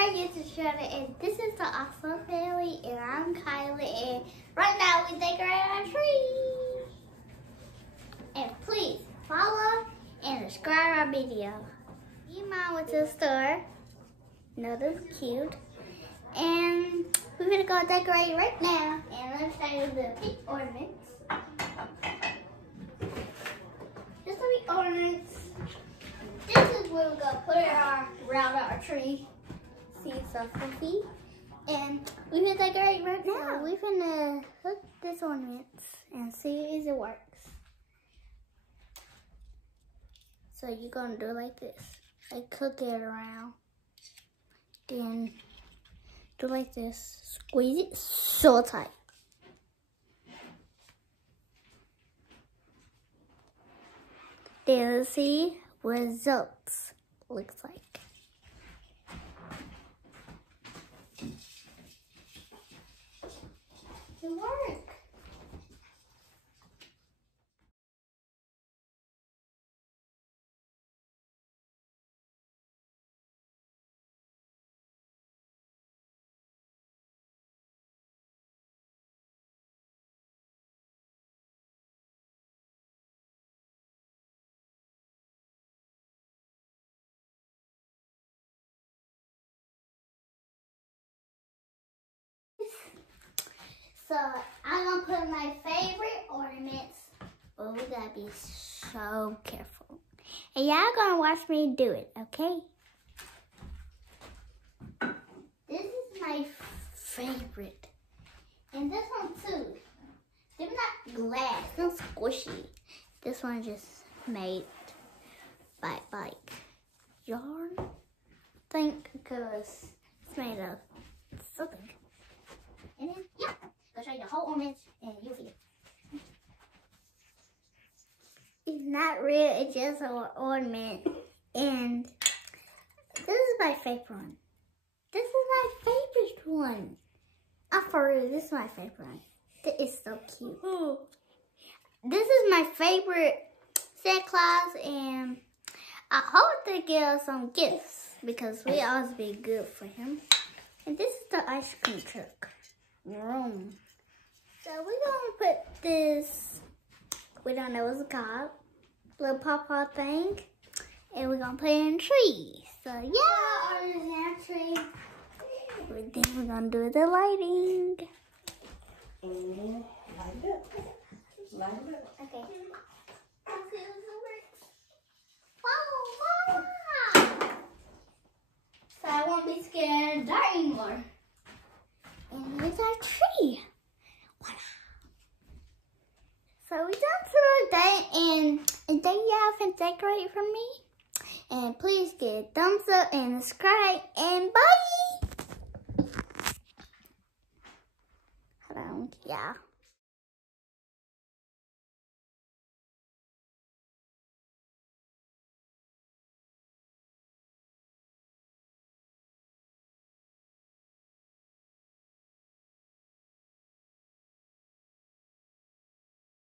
our YouTube channel, and this is the Awesome Family, and I'm Kylie, and right now we decorate our tree. And please follow and subscribe our video. Me and Mom went to the store. No, that's cute. And we're gonna go decorate right now. And let me show you the pink ornaments. This will be ornaments. This is where we're gonna put around our tree. See, it's so fluffy. And we're gonna decorate right now. So we're gonna hook this ornaments and see if it works. So you're gonna do like this. Like hook it around. Then do like this. Squeeze it so tight. Then see what results looks like. It worked. So I'm gonna put my favorite ornaments, but we gotta be so careful. And y'all gonna watch me do it, okay? This is my favorite. And this one too. They're not glass, they're squishy. This one just made by like yarn, I think, because it's made of something. And then, yeah. I'll show you the whole ornament and you'll see it. It's not real, it's just an ornament. And this is my favorite one. This is my favorite one. For real, this is my favorite one. This is so cute. This is my favorite Santa Claus, and I hope they give us some gifts because we always be good for him. And this is the ice cream truck. Room. So we're gonna put this, we don't know what it's called, little pawpaw thing, and we're gonna put it in a tree. So yeah, on our tree. Then we're gonna do the lighting. And light it up. Light it up. Okay. Let's see if it works. Wow! So I won't be scared of the dark anymore. And here's our tree. Voila. So we done for today, and thank y'all for decorating for me. And please give a thumbs up and subscribe, and bye.